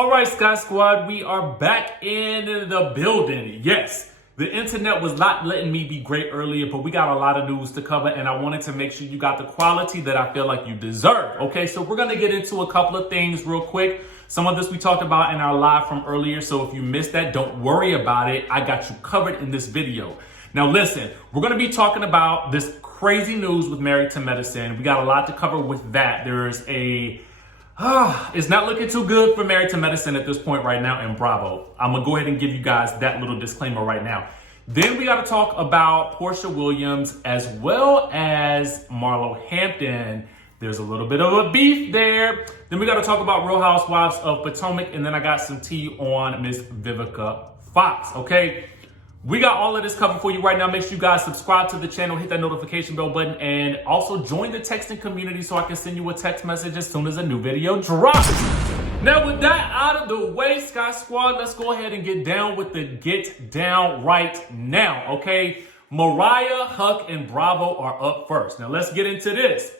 All right, Skye Squad, we are back in the building. Yes, the internet was not letting me be great earlier, but we got a lot of news to cover, and I wanted to make sure you got the quality that I feel like you deserve. Okay, so we're going to get into a couple of things real quick. Some of this we talked about in our live from earlier, so if you missed that, don't worry about it. I got you covered in this video. Now listen, we're going to be talking about this crazy news with Married to Medicine. We got a lot to cover with that. There's it's not looking too good for Married to Medicine at this point right now, and bravo. I'm going to go ahead and give you guys that little disclaimer right now. Then we got to talk about Porsha Williams as well as Marlo Hampton. There's a little bit of a beef there. Then we got to talk about Real Housewives of Potomac, and then I got some tea on Miss Vivica Fox, okay? We got all of this covered for you right now. Make sure you guys subscribe to the channel, hit that notification bell button, and also join the texting community so I can send you a text message as soon as a new video drops. Now, with that out of the way, Skye Squad, let's go ahead and get down with the get down right now, okay? MARIAH Huq and Bravo are up first. Now, let's get into this.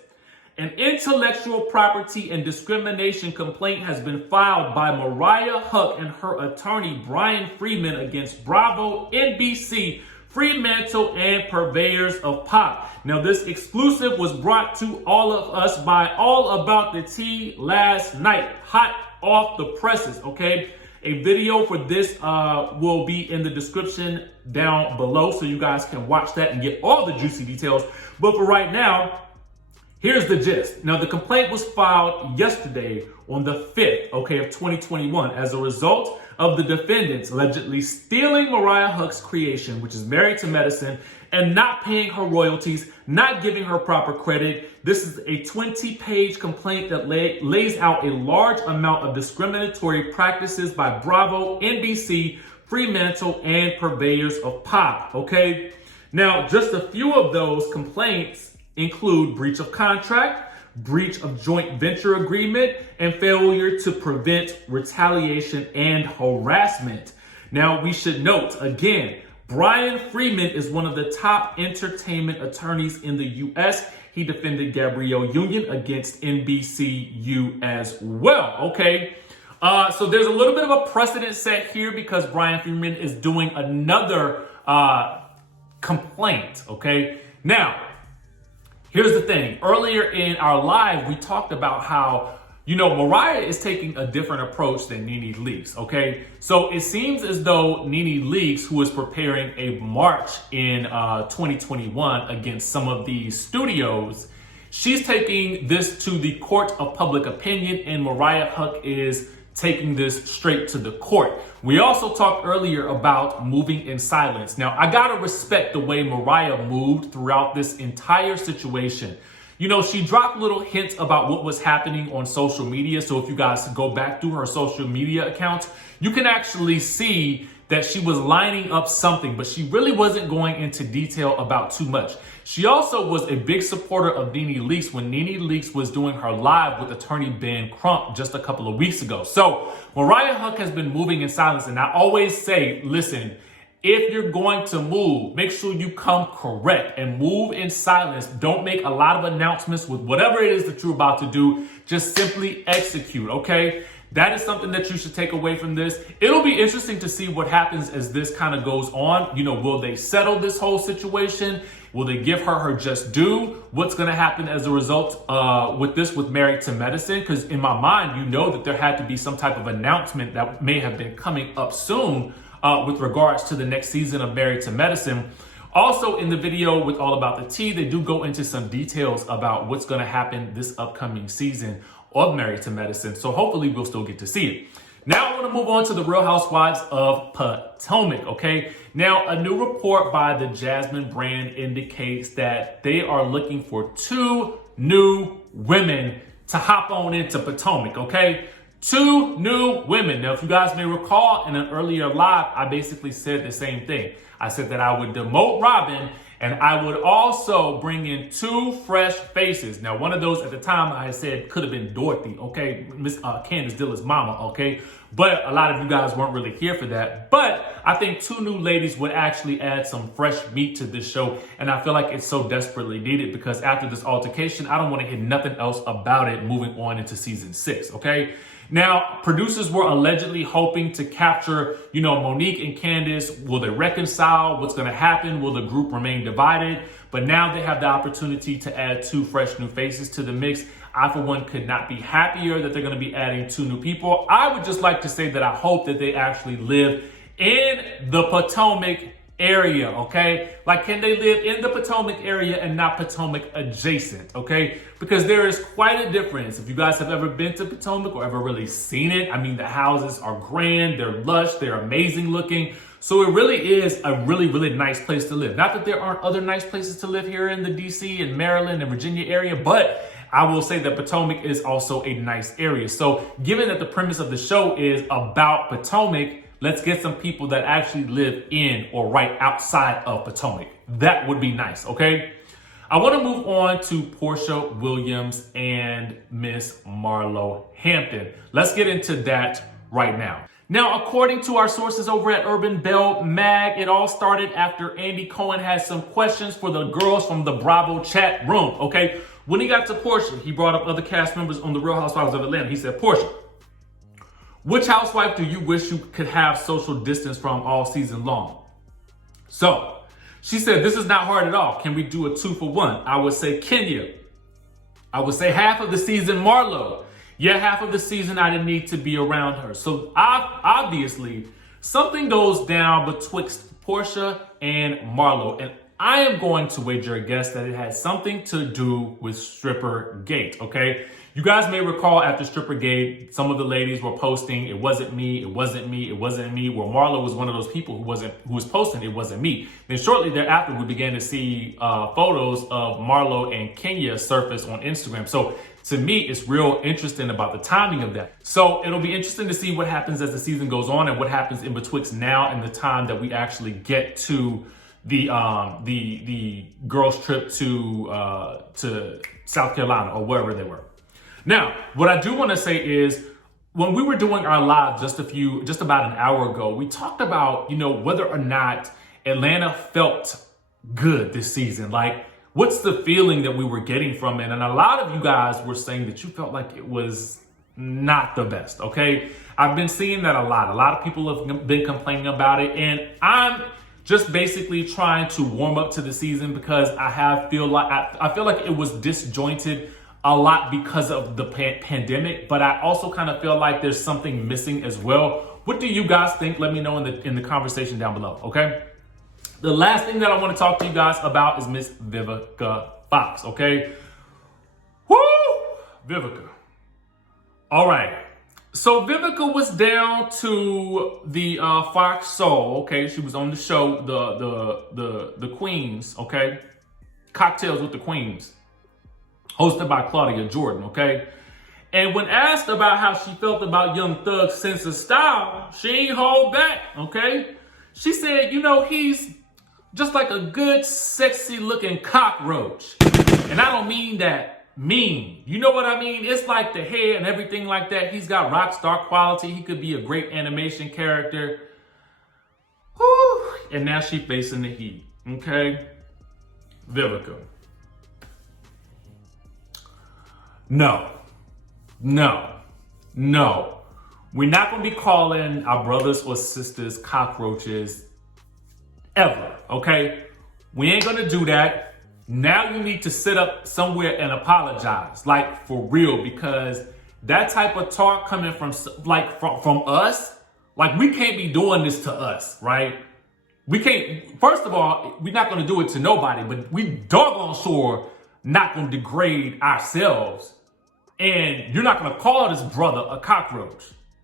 An intellectual property and discrimination complaint has been filed by MARIAH Huq and her attorney Brian Freeman against Bravo, NBC, Fremantle, and purveyors of pop. Now, this exclusive was brought to all of us by All About the Tea last night, hot off the presses, okay? A video for this will be in the description down below so you guys can watch that and get all the juicy details. But for right now, here's the gist. Now, the complaint was filed yesterday on the 5th, of 2021 as a result of the defendants allegedly stealing MARIAH Huq's creation, which is Married to Medicine, and not paying her royalties, not giving her proper credit. This is a 20-page complaint that lays out a large amount of discriminatory practices by Bravo, NBC, Fremantle, and purveyors of pop, okay? Now, just a few of those complaints include breach of contract, breach of joint venture agreement, and failure to prevent retaliation and harassment. Now, we should note, again, Brian Freeman is one of the top entertainment attorneys in the U.S. He defended Gabrielle Union against NBCU as well, okay? So there's a little bit of a precedent set here because Brian Freeman is doing another complaint, okay? Now, here's the thing. Earlier in our live, we talked about how, MARIAH is taking a different approach than Nene Leakes, okay? So it seems as though Nene Leakes, who is preparing a march in 2021 against some of these studios, she's taking this to the court of public opinion, and MARIAH Huq is taking this straight to the court. We also talked earlier about moving in silence. Now, I gotta respect the way MARIAH moved throughout this entire situation. She dropped little hints about what was happening on social media. So if you guys go back through her social media accounts, you can actually see that she was lining up something, but she really wasn't going into detail about too much. She also was a big supporter of Nene Leakes when Nene Leakes was doing her live with attorney Ben Crump just a couple of weeks ago. So MARIAH Huq has been moving in silence. And I always say, listen, if you're going to move, make sure you come correct and move in silence. Don't make a lot of announcements with whatever it is that you're about to do. Just simply execute, okay? That is something that you should take away from this. It'll be interesting to see what happens as this kind of goes on. Will they settle this whole situation? Will they give her just due? What's going to happen as a result with Married to Medicine? Because in my mind, that there had to be some type of announcement that may have been coming up soon with regards to the next season of Married to Medicine. Also, in the video with All About the Tea, they do go into some details about what's going to happen this upcoming season of Married to Medicine. So hopefully we'll still get to see it. Now I want to move on to the Real Housewives of Potomac, okay? Now, a new report by the Jasmine brand indicates that they are looking for 2 new women to hop on into Potomac, okay? 2 new women. Now, if you guys may recall, in an earlier live, I basically said the same thing. I said that I would demote Robin and I would also bring in 2 fresh faces. Now, one of those at the time I said could have been Dorothy, okay? Miss Candace Dilla's mama, okay? But a lot of you guys weren't really here for that. But I think 2 new ladies would actually add some fresh meat to this show. And I feel like it's so desperately needed because after this altercation, I don't want to hear nothing else about it moving on into season 6, okay? Now, producers were allegedly hoping to capture, Monique and Candace. Will they reconcile? What's going to happen? Will the group remain divided? But now they have the opportunity to add 2 fresh new faces to the mix. I, for one, could not be happier that they're going to be adding 2 new people. I would just like to say that I hope that they actually live in the Potomac area, okay? Like, can they live in the Potomac area and not Potomac adjacent, okay? Because there is quite a difference. If you guys have ever been to Potomac or ever really seen it, I mean, the houses are grand, they're lush, they're amazing looking. So it really is a really, really nice place to live. Not that there aren't other nice places to live here in the DC and Maryland and Virginia area, but I will say that Potomac is also a nice area. So given that the premise of the show is about Potomac, let's get some people that actually live in or right outside of Potomac. That would be nice, okay? I want to move on to Porsha Williams and Miss Marlo Hampton. Let's get into that right now. Now, according to our sources over at Urban Bell Mag, it all started after Andy Cohen had some questions for the girls from the Bravo chat room, okay? When he got to Porsha, he brought up other cast members on the Real Housewives of Atlanta. He said, Porsha, which housewife do you wish you could have social distance from all season long? So, she said, this is not hard at all. Can we do a 2-for-1? I would say Kenya. I would say half of the season Marlo. Yeah, half of the season I didn't need to be around her. So obviously, something goes down betwixt Porsha and Marlo. And I am going to wager a guess that it has something to do with Stripper Gate, okay? You guys may recall after Stripper Gate, some of the ladies were posting, it wasn't me, it wasn't me, it wasn't me. Well, Marlo was one of those people who was posting, it wasn't me. Then shortly thereafter, we began to see photos of Marlo and Kenya surface on Instagram. So to me, it's real interesting about the timing of that. So it'll be interesting to see what happens as the season goes on and what happens in betwixt now and the time that we actually get to the girls' trip to South Carolina or wherever they were. Now, what I do want to say is, when we were doing our live just about an hour ago, we talked about, whether or not Atlanta felt good this season. Like, what's the feeling that we were getting from it? And a lot of you guys were saying that you felt like it was not the best, okay? I've been seeing that a lot. A lot of people have been complaining about it. And I'm just basically trying to warm up to the season because I feel like it was disjointed a lot because of the pandemic, but I also kind of feel like there's something missing as well. What do you guys think? Let me know in the conversation down below, okay? The last thing that I want to talk to you guys about is Miss Vivica Fox, okay? Woo! Vivica. All right. So Vivica was down to the Fox Soul, okay? She was on the show, the Queens, okay? Cocktails with the Queens, hosted by Claudia Jordan, okay? And when asked about how she felt about Young Thug's sense of style, she ain't hold back, okay? She said, he's just like a good, sexy-looking cockroach. And I don't mean that mean. You know what I mean? It's like the hair and everything like that. He's got rock star quality. He could be a great animation character. Whew. And now she's facing the heat, okay? Vivica. No. We're not going to be calling our brothers or sisters cockroaches ever, okay? We ain't going to do that. Now you need to sit up somewhere and apologize, like for real, because that type of talk coming from us, like we can't be doing this to us, right? We can't, first of all, we're not going to do it to nobody, but we doggone sure not going to degrade ourselves. And you're not going to call this brother a cockroach,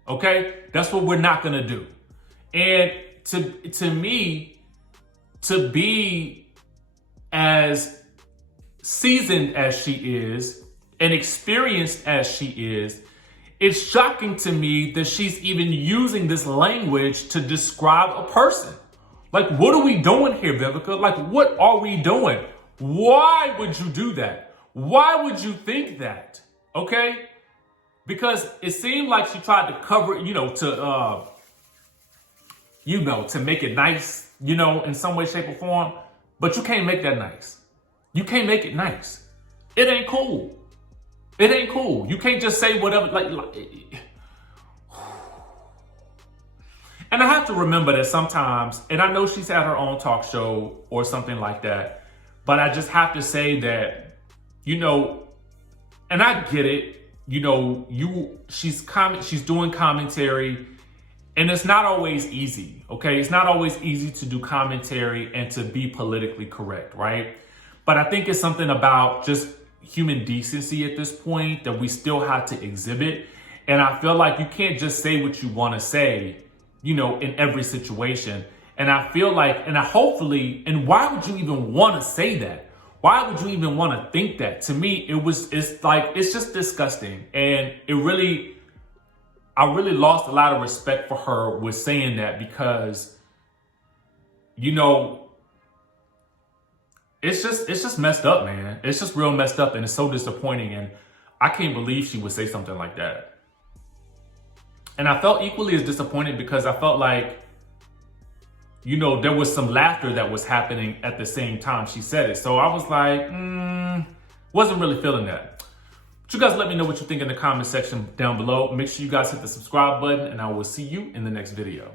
okay? That's what we're not going to do. And to me, to be as seasoned as she is and experienced as she is, it's shocking to me that she's even using this language to describe a person. Like, what are we doing here, Vivica? Like, what are we doing? Why would you do that? Why would you think that? Okay? Because it seemed like she tried to cover it, to make it nice, in some way, shape, or form. But you can't make that nice. You can't make it nice. It ain't cool. It ain't cool. You can't just say whatever. And I have to remember that sometimes, and I know she's had her own talk show or something like that, but I just have to say that, you know, and I get it, you know, she's doing commentary, and it's not always easy, okay? It's not always easy to do commentary and to be politically correct, right? But I think it's something about just human decency at this point that we still have to exhibit. And I feel like you can't just say what you want to say, you know, in every situation. And I feel like, and hopefully, and why would you even want to say that? Why would you even want to think that? To me, it's just disgusting. And I really lost a lot of respect for her with saying that, because, you know, it's just messed up, man. It's just real messed up, and it's so disappointing. And I can't believe she would say something like that. And I felt equally as disappointed because I felt like, you know, there was some laughter that was happening at the same time she said it. So I was like, wasn't really feeling that. But you guys let me know what you think in the comment section down below. Make sure you guys hit the subscribe button, and I will see you in the next video.